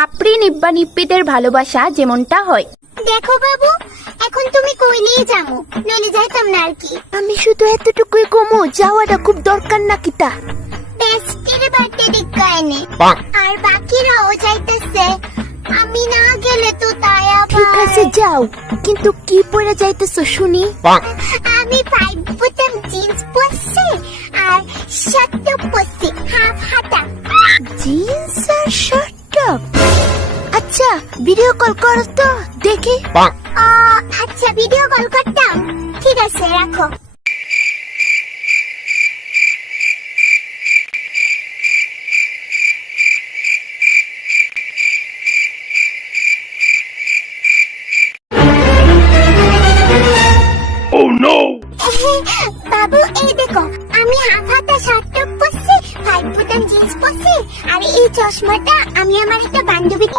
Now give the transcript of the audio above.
থাপড়ি নিব্বা নিপ্পিদের ভালোবাসা যেমনটা হয়। দেখো বাবু, এখন তুমি কইলেই যামু, নইলে যাইতাম না আর কি। আমি শুধু এতটুকুই কমো, যাওয়াটা খুব দরকার নাকি তা? বেস্টির বার্থডে দিকা এনে আর বাকিরাও যাইতেছে, আমি না গেলে তো তাই আবার। ঠিক আছে যাও, কিন্তু কি পরে যাইতেছো শুনি? আমি 5 বুটাম জিন্স পরছি আর শার্ট পরছি হাফ হাতা। জিন্স আর শার্ট টপ? আচ্ছা ভিডিও কল করো তো দেখি। আচ্ছা ভিডিও কল করতাম, ঠিক আছে রাখো। বাবু এই দেখো, আমি হাফ হাতা শার্ট টপ পরছি, 5 বুটাম জিন্স পরছি আর এই চশমাটা আমি আমার একটা বান্ধবীকে